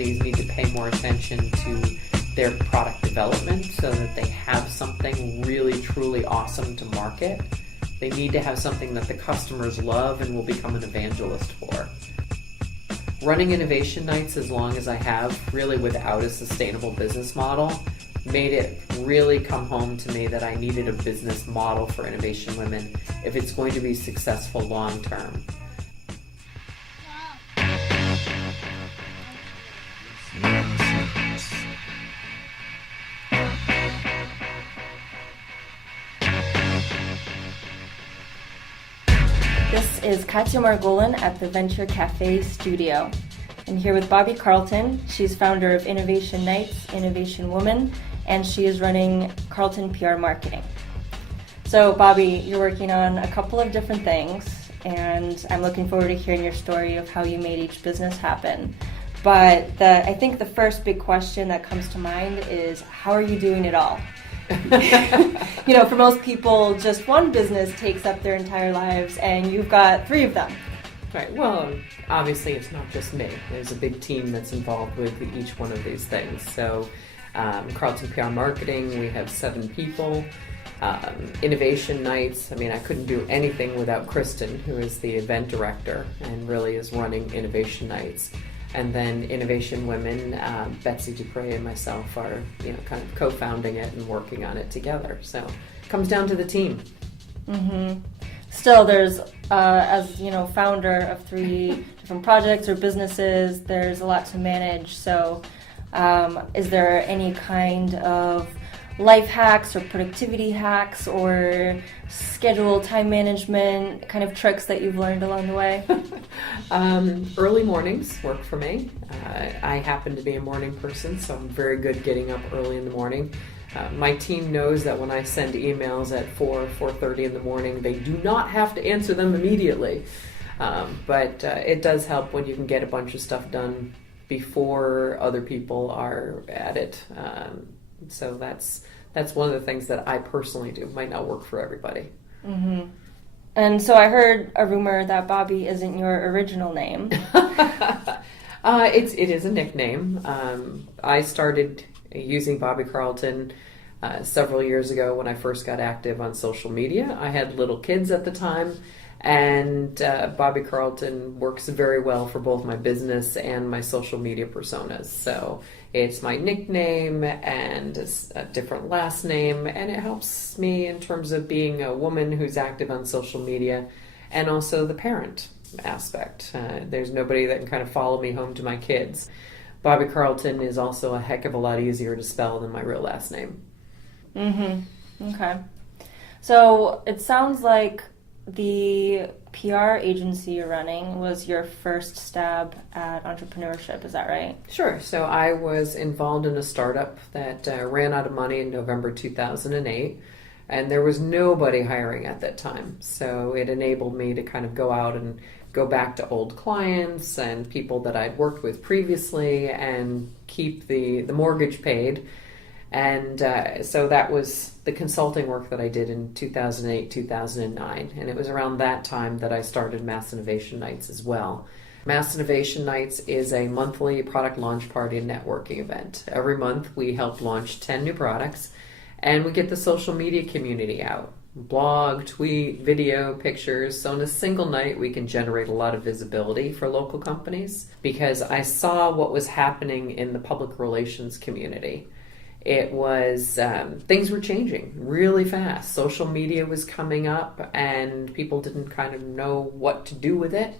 companies need to pay more attention to their product development so that they have something really, truly awesome to market. They need to have something that the customers love and will become an evangelist for. Running innovation nights as long as I have, really without a sustainable business model, made it really come home to me that I needed a business model for Innovation Women if it's going to be successful long term. This is Katya Margolin at the Venture Cafe studio. I'm here with Bobbie Carlton. She's founder of Innovation Nights, Innovation Woman, and she is running Carlton PR Marketing. So Bobbie, you're working on a couple of different things, and I'm looking forward to hearing your story of how you made each business happen. But I think the first big question that comes to mind is, how are you doing it all? For most people, just one business takes up their entire lives, and you've got 3 of them. Right. Well, obviously it's not just me. There's a big team that's involved with each one of these things. So Carlton PR Marketing, we have 7 people. Innovation Nights, I couldn't do anything without Kristen, who is the event director and really is running Innovation Nights. And then Innovation Women, Betsy Dupre and myself are kind of co-founding it and working on it together. So it comes down to the team. Mm-hmm. Still, there's, as founder of 3 different projects or businesses, there's a lot to manage. So is there any kind of life hacks or productivity hacks or schedule time management kind of tricks that you've learned along the way? Early mornings work for me. I happen to be a morning person, so I'm very good getting up early in the morning. My team knows that when I send emails at 4:30 in the morning, they do not have to answer them immediately. But it does help when you can get a bunch of stuff done before other people are at it. So that's one of the things that I personally do. Might not work for everybody. Mm-hmm. And so I heard a rumor that Bobbie isn't your original name. It is a nickname. I started using Bobbie Carlton several years ago when I first got active on social media. I had little kids at the time, and Bobbie Carlton works very well for both my business and my social media personas. So it's my nickname and a different last name, and it helps me in terms of being a woman who's active on social media and also the parent aspect. There's nobody that can kind of follow me home to my kids. Bobbie Carlton is also a heck of a lot easier to spell than my real last name. Mm-hmm. Okay. So it sounds like the PR agency you're running was your first stab at entrepreneurship. Is that right? Sure. So I was involved in a startup that ran out of money in November 2008, and there was nobody hiring at that time. So it enabled me to kind of go out and go back to old clients and people that I'd worked with previously and keep the mortgage paid. And so that was the consulting work that I did in 2008, 2009. And it was around that time that I started Mass Innovation Nights as well. Mass Innovation Nights is a monthly product launch party and networking event. Every month we help launch 10 new products, and we get the social media community out. Blog, tweet, video, pictures. So in a single night we can generate a lot of visibility for local companies, because I saw what was happening in the public relations community. It was, things were changing really fast. Social media was coming up and people didn't kind of know what to do with it.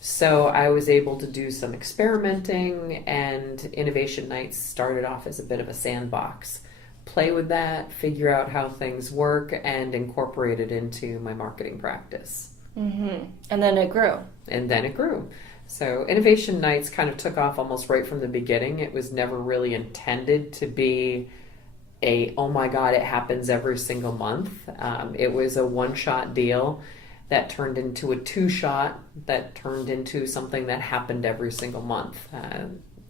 So I was able to do some experimenting, and Innovation Nights started off as a bit of a sandbox. Play with that, figure out how things work, and incorporate it into my marketing practice. Mm-hmm. And then it grew. So Innovation Nights kind of took off almost right from the beginning. It was never really intended to be oh my God, it happens every single month. It was a one-shot deal that turned into a 2-shot that turned into something that happened every single month.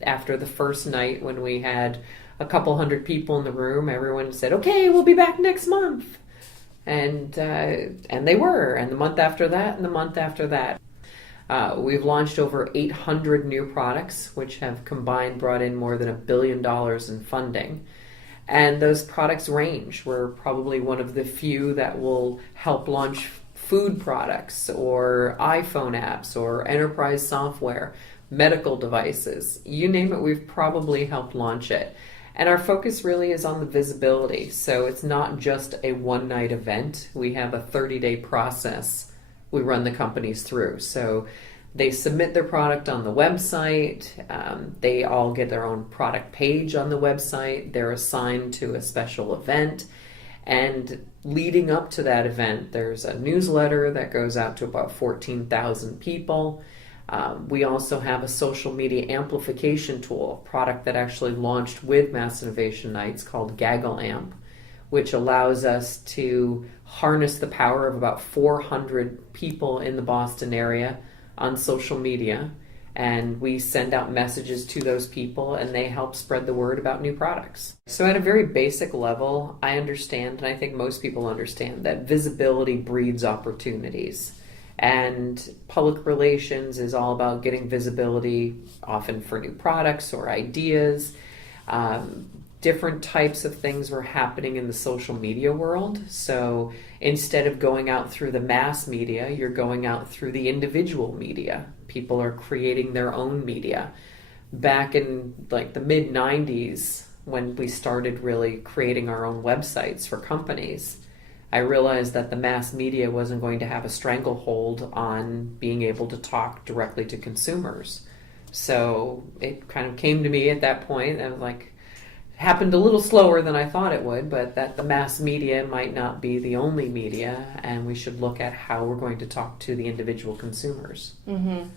After the first night, when we had a couple hundred people in the room, everyone said, okay, we'll be back next month. And they were, and the month after that, and the month after that. We've launched over 800 new products, which have combined brought in more than $1 billion in funding. And those products range. We're probably one of the few that will help launch food products or iPhone apps or enterprise software, medical devices. You name it, we've probably helped launch it. And our focus really is on the visibility. So it's not just a one-night event. We have a 30-day process we run the companies through. So they submit their product on the website. They all get their own product page on the website. They're assigned to a special event. And leading up to that event, there's a newsletter that goes out to about 14,000 people. We also have a social media amplification tool, a product that actually launched with Mass Innovation Nights called Gaggle Amp, which allows us to harness the power of about 400 people in the Boston area on social media, and we send out messages to those people and they help spread the word about new products. So at a very basic level, I understand, and I think most people understand, that visibility breeds opportunities. And public relations is all about getting visibility, often for new products or ideas. Different types of things were happening in the social media world. So instead of going out through the mass media, you're going out through the individual media. People are creating their own media. Back in like the mid 90s, when we started really creating our own websites for companies, I realized that the mass media wasn't going to have a stranglehold on being able to talk directly to consumers. So it kind of came to me at that point. I was like, happened a little slower than I thought it would, but that the mass media might not be the only media, and we should look at how we're going to talk to the individual consumers. Mm-hmm.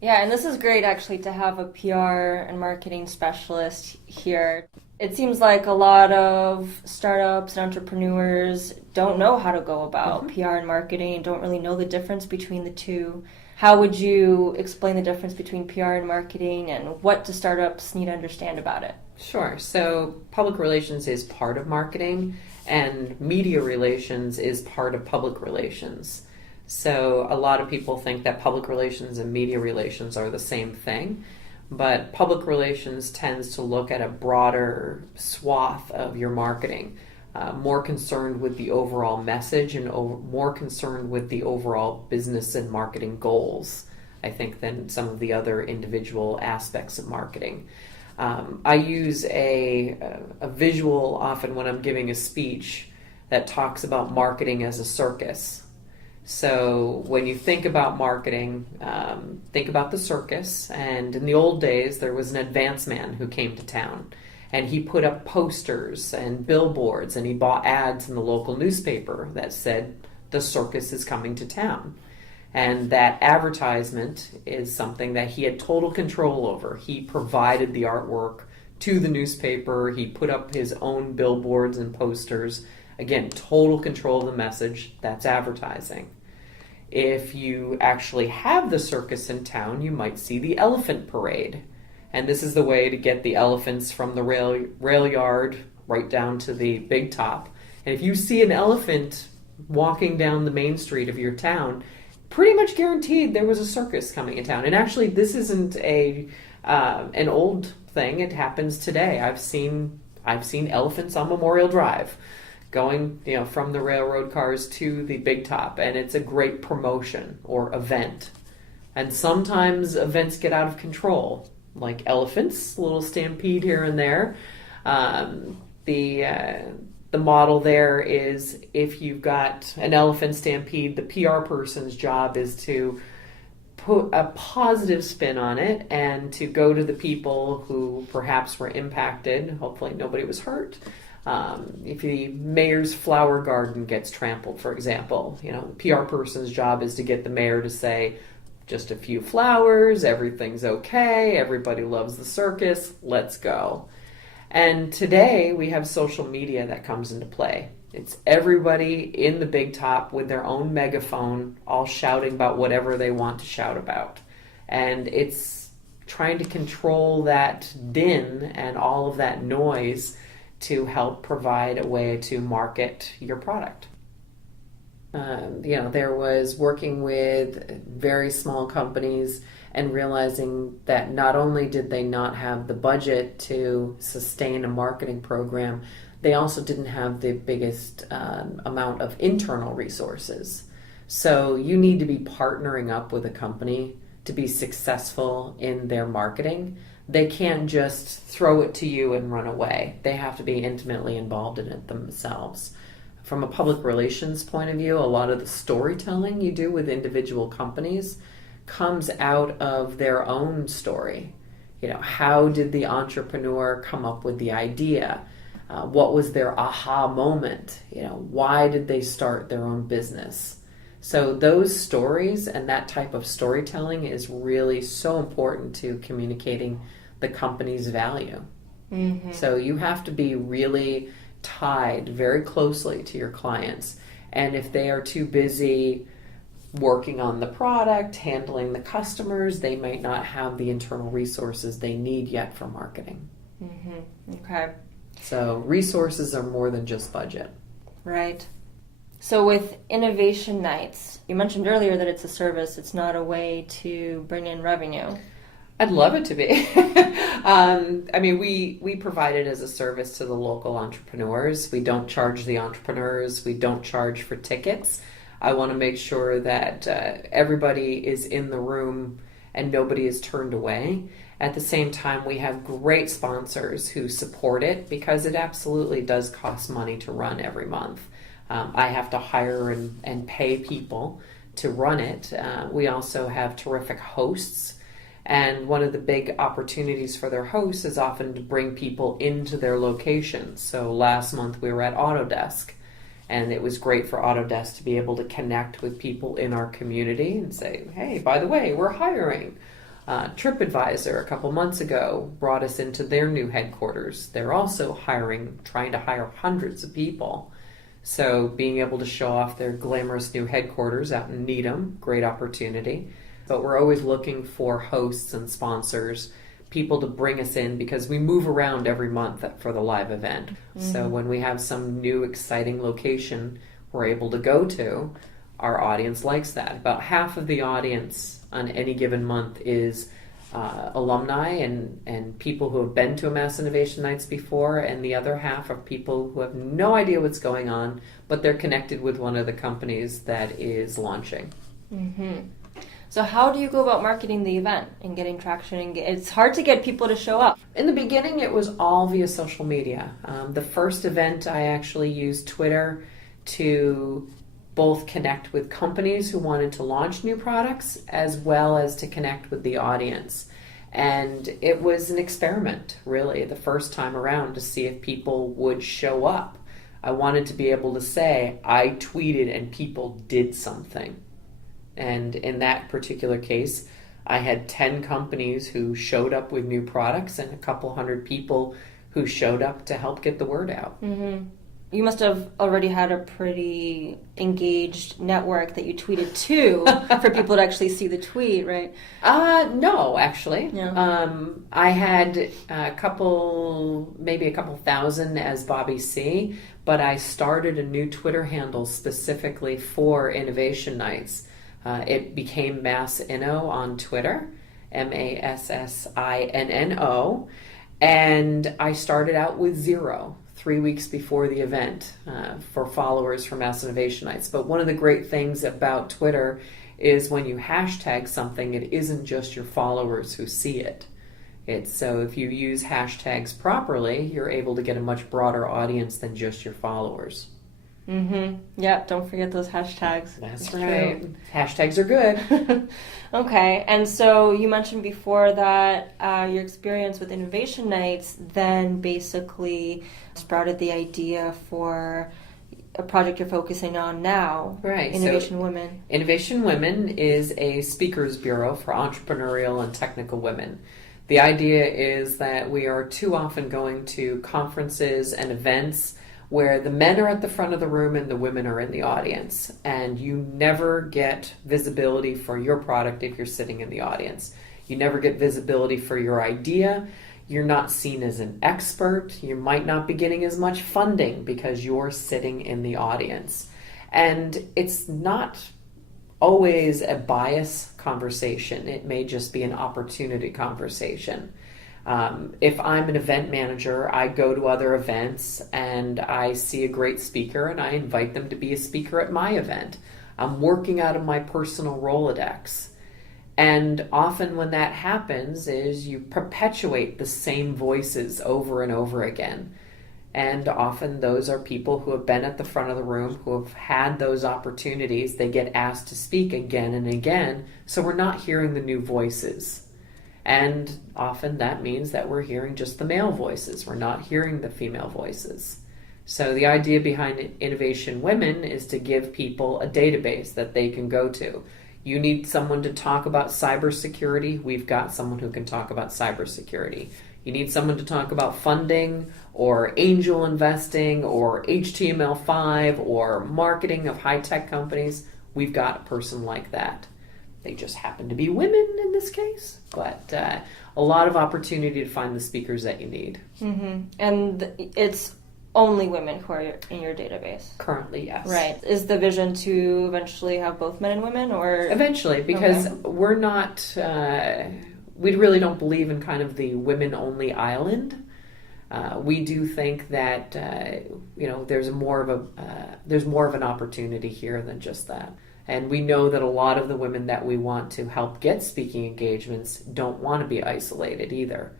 Yeah, and this is great actually to have a PR and marketing specialist here. It seems like a lot of startups and entrepreneurs don't know how to go about PR and marketing and don't really know the difference between the two. How would you explain the difference between PR and marketing, and what do startups need to understand about it? Sure. So public relations is part of marketing, and media relations is part of public relations. So a lot of people think that public relations and media relations are the same thing, but public relations tends to look at a broader swath of your marketing, more concerned with the overall message and more concerned with the overall business and marketing goals, I think, than some of the other individual aspects of marketing. I use a visual often when I'm giving a speech that talks about marketing as a circus. So when you think about marketing, think about the circus. And in the old days, there was an advance man who came to town. And he put up posters and billboards, and he bought ads in the local newspaper that said, "The circus is coming to town." And that advertisement is something that he had total control over. He provided the artwork to the newspaper. He put up his own billboards and posters. Again, total control of the message. That's advertising. If you actually have the circus in town, you might see the elephant parade. And this is the way to get the elephants from the rail yard right down to the big top. And if you see an elephant walking down the main street of your town, pretty much guaranteed there was a circus coming in town. And actually, this isn't an old thing. It happens today. I've seen elephants on Memorial Drive going, from the railroad cars to the big top, and it's a great promotion or event. And sometimes events get out of control, like elephants, a little stampede here and there. The model there is, if you've got an elephant stampede, the PR person's job is to put a positive spin on it and to go to the people who perhaps were impacted. Hopefully nobody was hurt. If the mayor's flower garden gets trampled, for example, the PR person's job is to get the mayor to say, just a few flowers, everything's okay, everybody loves the circus, let's go. And today we have social media that comes into play. It's everybody in the big top with their own megaphone, all shouting about whatever they want to shout about. And it's trying to control that din and all of that noise to help provide a way to market your product. There was working with very small companies and realizing that not only did they not have the budget to sustain a marketing program, they also didn't have the biggest amount of internal resources. So you need to be partnering up with a company to be successful in their marketing. They can't just throw it to you and run away. They have to be intimately involved in it themselves. From a public relations point of view, a lot of the storytelling you do with individual companies comes out of their own story. How did the entrepreneur come up with the idea? What was their aha moment? Why did they start their own business? So those stories and that type of storytelling is really so important to communicating the company's value. Mm-hmm. So you have to be really tied very closely to your clients. And if they are too busy working on the product, handling the customers, they might not have the internal resources they need yet for marketing. Mm-hmm. Okay. So resources are more than just budget. Right. So with Innovation Nights, you mentioned earlier that it's a service. It's not a way to bring in revenue. I'd love it to be. We provide it as a service to the local entrepreneurs. We don't charge the entrepreneurs. We don't charge for tickets. I want to make sure that everybody is in the room and nobody is turned away. At the same time, we have great sponsors who support it because it absolutely does cost money to run every month. I have to hire and pay people to run it. We also have terrific hosts. And one of the big opportunities for their hosts is often to bring people into their locations. So last month we were at Autodesk, and it was great for Autodesk to be able to connect with people in our community and say, hey, by the way, we're hiring. TripAdvisor a couple months ago brought us into their new headquarters. They're also hiring, trying to hire hundreds of people. So being able to show off their glamorous new headquarters out in Needham, great opportunity. But we're always looking for hosts and sponsors, people to bring us in because we move around every month for the live event. Mm-hmm. So when we have some new exciting location we're able to go to, our audience likes that. About half of the audience on any given month is alumni and people who have been to a Mass Innovation Nights before, and the other half are people who have no idea what's going on, but they're connected with one of the companies that is launching. Mm-hmm. So how do you go about marketing the event and getting traction? It's hard to get people to show up. In the beginning, it was all via social media. The first event, I actually used Twitter to both connect with companies who wanted to launch new products as well as to connect with the audience. And it was an experiment, really, the first time around to see if people would show up. I wanted to be able to say, I tweeted and people did something. And in that particular case, I had 10 companies who showed up with new products and a couple hundred people who showed up to help get the word out. Mm-hmm. You must have already had a pretty engaged network that you tweeted to for people to actually see the tweet, right? No, actually. Yeah. I had maybe a couple thousand as Bobbie C, but I started a new Twitter handle specifically for Innovation Nights. It became Massinno on Twitter, MASSINNO, and I started out with 0. 3 weeks before the event for followers for Mass Innovation Nights. But one of the great things about Twitter is when you hashtag something, it isn't just your followers who see it. So if you use hashtags properly, you're able to get a much broader audience than just your followers. Mm-hmm. Yeah, don't forget those hashtags. That's right. True. Hashtags are good. Okay, and so you mentioned before that your experience with Innovation Nights then basically sprouted the idea for a project you're focusing on now, right? Innovation Women. Innovation Women is a speakers bureau for entrepreneurial and technical women. The idea is that we are too often going to conferences and events where the men are at the front of the room and the women are in the audience, and you never get visibility for your product if you're sitting in the audience. You never get visibility for your idea. You're not seen as an expert. You might not be getting as much funding because you're sitting in the audience. And it's not always a bias conversation. It may just be an opportunity conversation. If I'm an event manager, I go to other events and I see a great speaker and I invite them to be a speaker at my event. I'm working out of my personal Rolodex. And often when that happens is you perpetuate the same voices over and over again. And often those are people who have been at the front of the room, who have had those opportunities. They get asked to speak again and again. So we're not hearing the new voices. And often that means that we're hearing just the male voices. We're not hearing the female voices. So the idea behind Innovation Women is to give people a database that they can go to. You need someone to talk about cybersecurity. We've got someone who can talk about cybersecurity. You need someone to talk about funding or angel investing or HTML5 or marketing of high-tech companies. We've got a person like that. They just happen to be women in this case, but a lot of opportunity to find the speakers that you need. Mm-hmm. And it's only women who are in your database? Currently, yes. Right. Is the vision to eventually have both men and women, or? Eventually, because we're not, we really don't believe in kind of the women-only island. We do think that, there's more of an opportunity here than just that. And we know that a lot of the women that we want to help get speaking engagements don't want to be isolated either.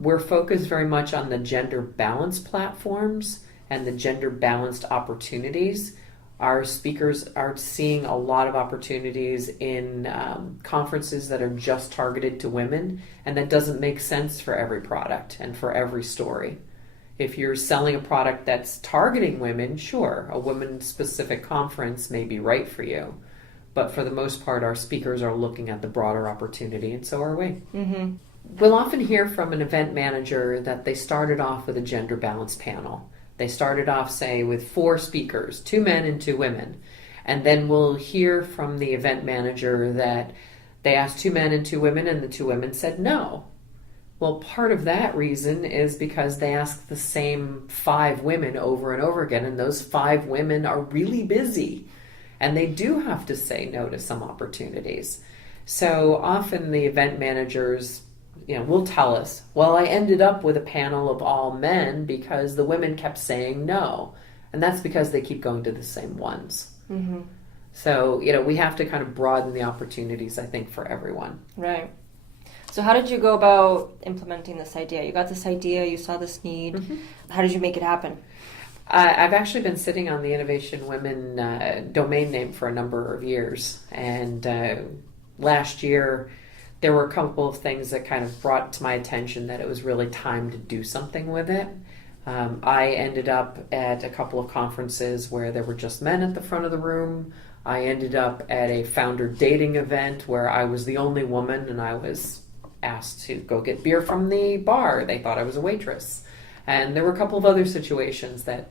We're focused very much on the gender balance platforms and the gender balanced opportunities. Our speakers are seeing a lot of opportunities in conferences that are just targeted to women, and that doesn't make sense for every product and for every story. If you're selling a product that's targeting women, sure, a women-specific conference may be right for you. But for the most part, our speakers are looking at the broader opportunity, and so are we. Mm-hmm. We'll often hear from an event manager that they started off with a gender balance panel. They started off, say, with 4 speakers, 2 men and 2 women. And then we'll hear from the event manager that they asked 2 men and 2 women, and the 2 women said no. Well, part of that reason is because they asked the same 5 women over and over again, and those 5 women are really busy, and they do have to say no to some opportunities. So often the event managers, will tell us, well, I ended up with a panel of all men because the women kept saying no, and that's because they keep going to the same ones. Mm-hmm. So, we have to kind of broaden the opportunities, I think, for everyone. Right. So how did you go about implementing this idea? You got this idea, you saw this need. Mm-hmm. How did you make it happen? I've actually been sitting on the Innovation Women domain name for a number of years. And last year, there were a couple of things that kind of brought to my attention that it was really time to do something with it. I ended up at a couple of conferences where there were just men at the front of the room. I ended up at a founder dating event where I was the only woman and I was asked to go get beer from the bar. They thought I was a waitress. And there were a couple of other situations that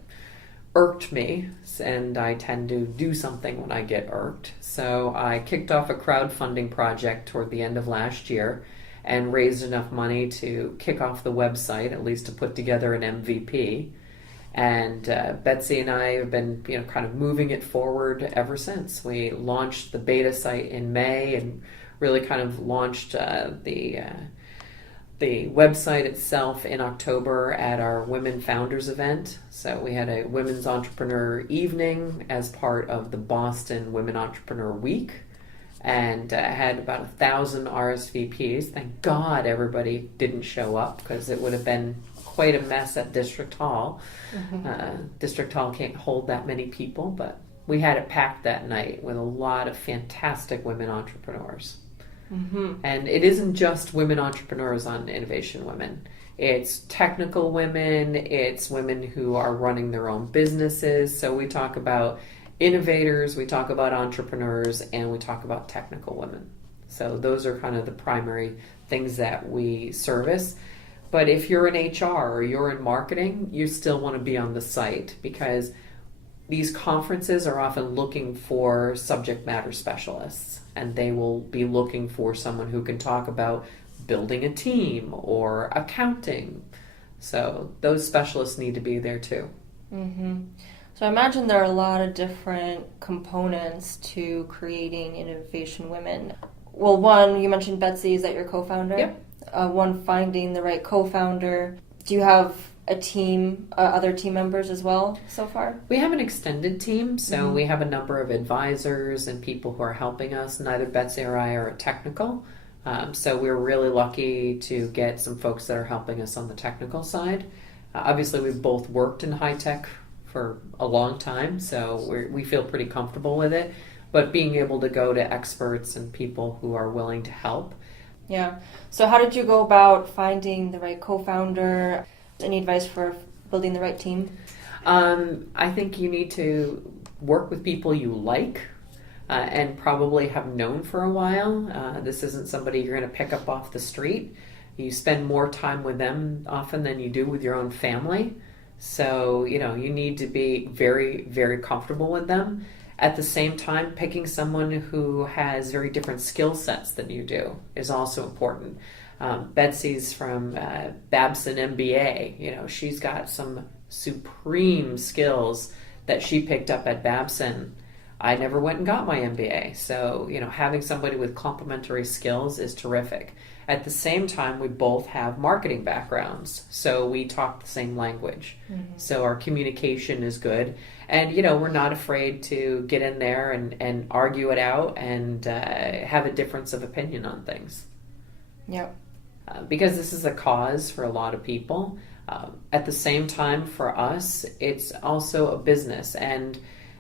irked me, and I tend to do something when I get irked. So I kicked off a crowdfunding project toward the end of last year and raised enough money to kick off the website, at least to put together an MVP. And Betsy and I have been, kind of moving it forward ever since. We launched the beta site in May and really kind of launched the website itself in October at our Women Founders event. So we had a Women's Entrepreneur evening as part of the Boston Women Entrepreneur Week, and had about 1,000 RSVPs. Thank God everybody didn't show up, because it would have been quite a mess at District Hall. Mm-hmm. District Hall can't hold that many people, but we had it packed that night with a lot of fantastic women entrepreneurs. Mm-hmm. And it isn't just women entrepreneurs on Innovation Women. It's technical women, it's women who are running their own businesses. So we talk about innovators, we talk about entrepreneurs, and we talk about technical women. So those are kind of the primary things that we service. But if you're in HR or you're in marketing, you still want to be on the site, because these conferences are often looking for subject matter specialists, and they will be looking for someone who can talk about building a team or accounting. So those specialists need to be there too. Mm-hmm. So I imagine there are a lot of different components to creating Innovation Women. Well, one, you mentioned Betsy, is that your co-founder? Yep. One, finding the right co-founder. Do you have a team, other team members as well so far? We have an extended team, so we have a number of advisors and people who are helping us. Neither Betsy or I are technical, so we're really lucky to get some folks that are helping us on the technical side. Obviously, we've both worked in high tech for a long time, so we feel pretty comfortable with it. But being able to go to experts and people who are willing to help. Yeah. So how did you go about finding the right co-founder? Any advice for building the right team? I think you need to work with people you like and probably have known for a while. This isn't somebody you're going to pick up off the street. You spend more time with them often than you do with your own family. So, you need to be very, very comfortable with them. At the same time, picking someone who has very different skill sets than you do is also important. Betsy's from Babson MBA. She's got some supreme skills that she picked up at Babson. I never went and got my MBA. So, having somebody with complementary skills is terrific. At the same time, we both have marketing backgrounds, so we talk the same language. Mm-hmm. So our communication is good. And, we're not afraid to get in there and argue it out and have a difference of opinion on things. Yep. Because this is a cause for a lot of people. At the same time, for us, it's also a business. And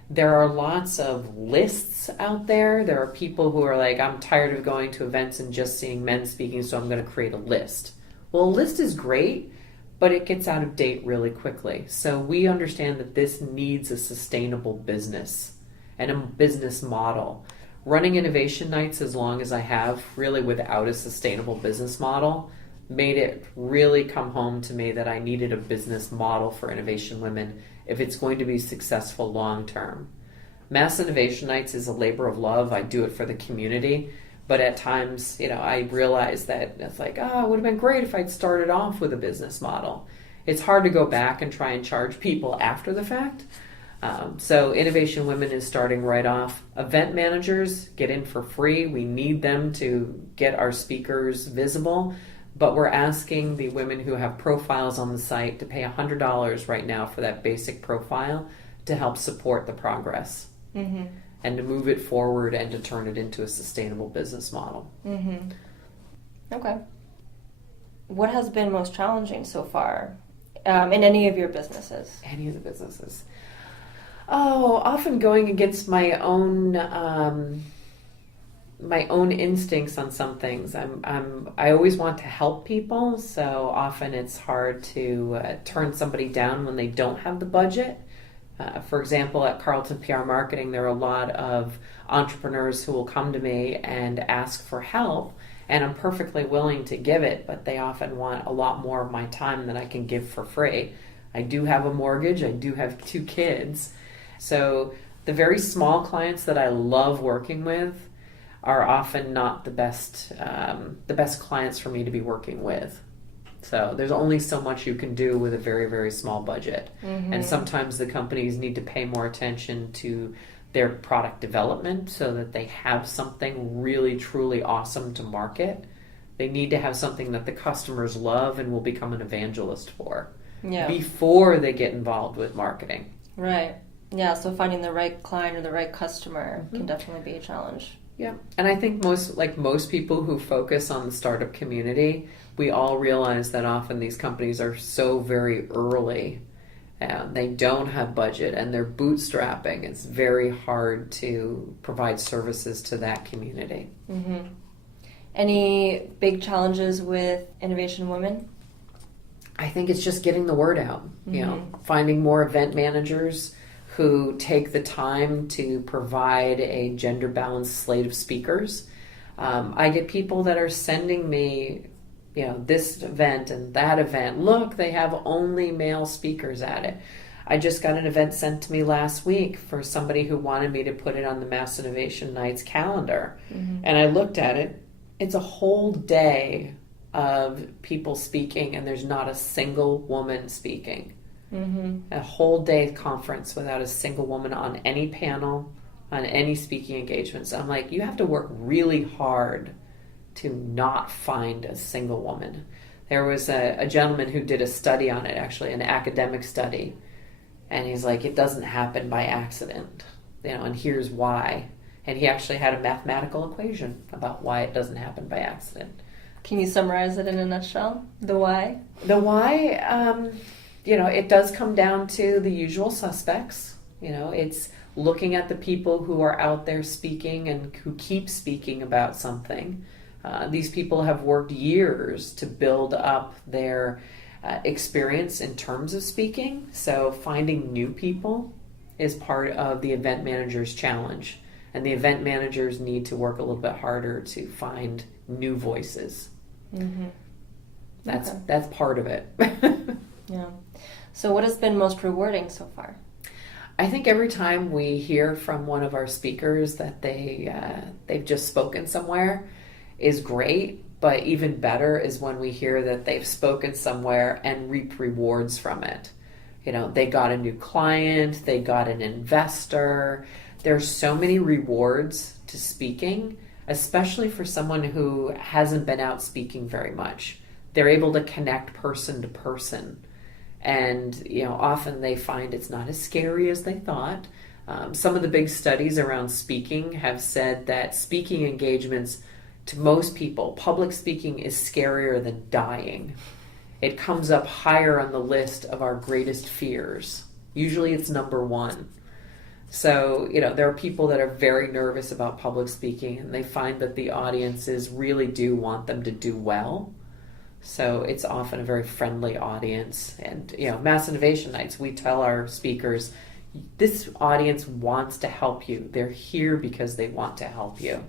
there are lots of lists out there. There are people who are like, I'm tired of going to events and just seeing men speaking, so I'm going to create a list. Well, a list is great, but it gets out of date really quickly. So we understand that this needs a sustainable business and a business model. Running innovation nights as long as I have, really without a sustainable business model, made it really come home to me that I needed a business model for Innovation Women if it's going to be successful long term. Mass Innovation Nights is a labor of love. I do it for the community, but at times, I realize that it's like, it would have been great if I'd started off with a business model. It's hard to go back and try and charge people after the fact. So Innovation Women is starting right off. Event managers get in for free. We need them to get our speakers visible. But we're asking the women who have profiles on the site to pay $100 right now for that basic profile to help support the progress and to move it forward and to turn it into a sustainable business model. Mm-hmm. Okay. What has been most challenging so far in any of your businesses? Any of the businesses. Often going against my own instincts on some things. I always want to help people, so often it's hard to turn somebody down when they don't have the budget. For example, at Carlton PR Marketing, there are a lot of entrepreneurs who will come to me and ask for help, and I'm perfectly willing to give it, but they often want a lot more of my time than I can give for free. I do have a mortgage. I do have 2 kids. So the very small clients that I love working with are often not the best clients for me to be working with. So there's only so much you can do with a very, very small budget. Mm-hmm. And sometimes the companies need to pay more attention to their product development so that they have something really, truly awesome to market. They need to have something that the customers love and will become an evangelist for before they get involved with marketing. Right. Yeah, so finding the right client or the right customer can definitely be a challenge. Yeah, and I think most people who focus on the startup community, we all realize that often these companies are so very early and they don't have budget and they're bootstrapping. It's very hard to provide services to that community. Mm-hmm. Any big challenges with Innovation Women? I think it's just getting the word out. Finding more event managers who take the time to provide a gender-balanced slate of speakers. I get people that are sending me, this event and that event. Look, they have only male speakers at it. I just got an event sent to me last week for somebody who wanted me to put it on the Mass Innovation Nights calendar. Mm-hmm. And I looked at it. It's a whole day of people speaking, and there's not a single woman speaking. A whole day conference without a single woman on any panel, on any speaking engagements. I'm like, you have to work really hard to not find a single woman. There was a gentleman who did a study on it, actually, an academic study. And he's like, it doesn't happen by accident, and here's why. And he actually had a mathematical equation about why it doesn't happen by accident. Can you summarize it in a nutshell? The why? The why, it does come down to the usual suspects. It's looking at the people who are out there speaking and who keep speaking about something. These people have worked years to build up their experience in terms of speaking. So finding new people is part of the event manager's challenge. And the event managers need to work a little bit harder to find new voices. That's part of it. Yeah. So what has been most rewarding so far? I think every time we hear from one of our speakers that they've just spoken somewhere is great, but even better is when we hear that they've spoken somewhere and reap rewards from it. They got a new client, they got an investor. There's so many rewards to speaking, especially for someone who hasn't been out speaking very much. They're able to connect person to person. And, often they find it's not as scary as they thought. Some of the big studies around speaking have said that speaking engagements, to most people, public speaking is scarier than dying. It comes up higher on the list of our greatest fears. Usually it's number one. So, there are people that are very nervous about public speaking, and they find that the audiences really do want them to do well. So it's often a very friendly audience. And, Mass Innovation Nights, we tell our speakers, this audience wants to help you. They're here because they want to help you.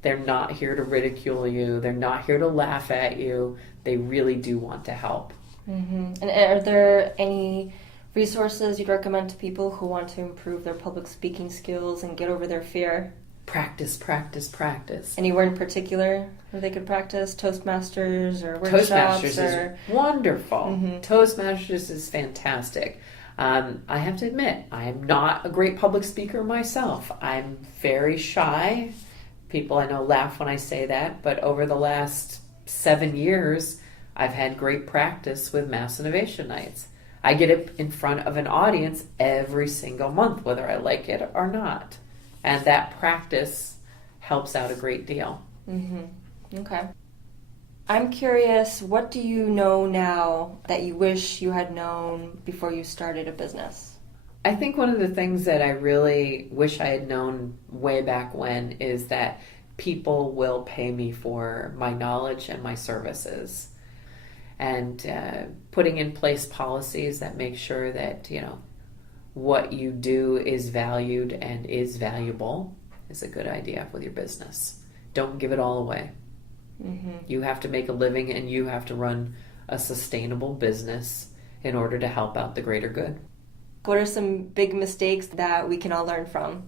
They're not here to ridicule you. They're not here to laugh at you. They really do want to help. And are there any resources you'd recommend to people who want to improve their public speaking skills and get over their fear? Practice, practice, practice. Anywhere in particular where they could practice? Toastmasters or workshops? Toastmasters is wonderful. Toastmasters is fantastic. I have to admit, I am not a great public speaker myself. I'm very shy. People I know laugh when I say that, but over the last 7 years, I've had great practice with Mass Innovation Nights. I get it in front of an audience every single month, whether I like it or not. And that practice helps out a great deal. Okay. I'm curious, what do you know now that you wish you had known before you started a business? I think one of the things that I really wish I had known way back when is that people will pay me for my knowledge and my services. And putting in place policies that make sure that, what you do is valued and is valuable is a good idea with your business. Don't give it all away. You have to make a living and you have to run a sustainable business in order to help out the greater good. What are some big mistakes that we can all learn from?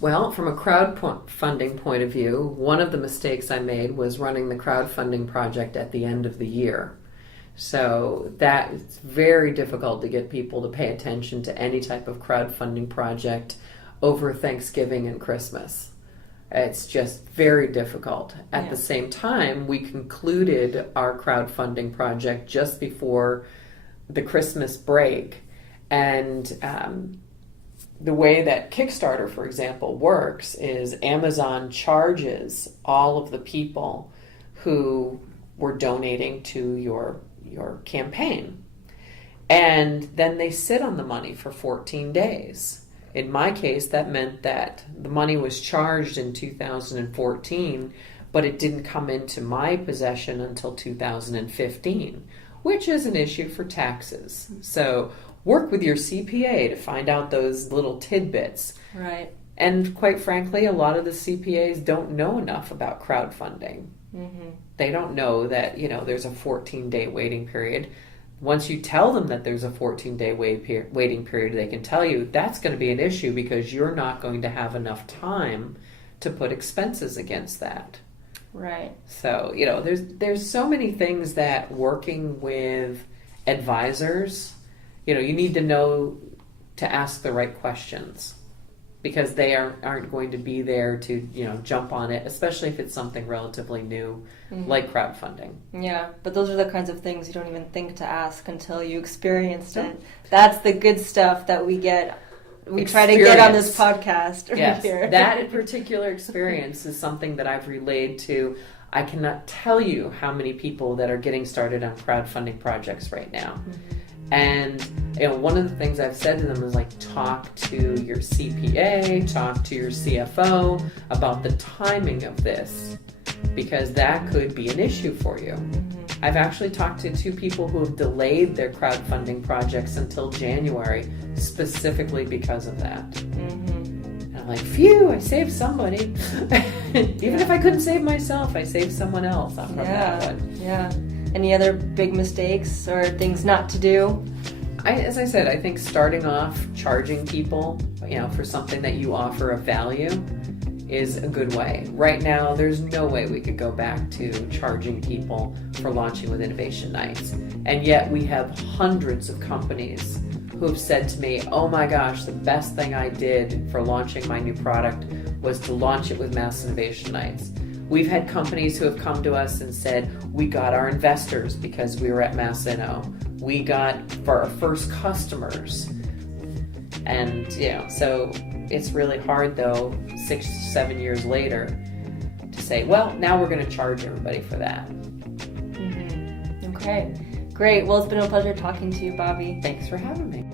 Well, from a crowdfunding point of view, one of the mistakes I made was running the crowdfunding project at the end of the year. So that it's very difficult to get people to pay attention to any type of crowdfunding project over Thanksgiving and Christmas. It's just very difficult. At the same time, we concluded our crowdfunding project just before the Christmas break. And the way that Kickstarter, for example, works is Amazon charges all of the people who were donating to your campaign. And then they sit on the money for 14 days. In my case, that meant that the money was charged in 2014, but it didn't come into my possession until 2015, which is an issue for taxes. So work with your CPA to find out those little tidbits. Right. And quite frankly, a lot of the CPAs don't know enough about crowdfunding. They don't know that, there's a 14-day waiting period. Once you tell them that there's a 14-day waiting period, they can tell you that's going to be an issue because you're not going to have enough time to put expenses against that. Right. So, there's so many things that working with advisors, you need to know to ask the right questions, because they aren't going to be there to, jump on it, especially if it's something relatively new, like crowdfunding. Yeah, but those are the kinds of things you don't even think to ask until you experienced it. That's the good stuff that we get. We try to get on this podcast right here. That particular experience is something that I've relayed to. I cannot tell you how many people that are getting started on crowdfunding projects right now. And one of the things I've said to them is talk to your CPA, talk to your CFO about the timing of this, because that could be an issue for you. I've actually talked to 2 people who have delayed their crowdfunding projects until January, specifically because of that. And I'm like, phew, I saved somebody. Even if I couldn't save myself, I saved someone else from that one. Yeah. Any other big mistakes or things not to do? As I said, I think starting off charging people, for something that you offer of value is a good way. Right now, there's no way we could go back to charging people for launching with Innovation Nights. And yet we have hundreds of companies who have said to me, oh my gosh, the best thing I did for launching my new product was to launch it with Mass Innovation Nights. We've had companies who have come to us and said, we got our investors because we were at Mass Inno. We got for our first customers. And, so it's really hard, though, 6-7 years later, to say, well, now we're going to charge everybody for that. Okay, great. Well, it's been a pleasure talking to you, Bobbie. Thanks for having me.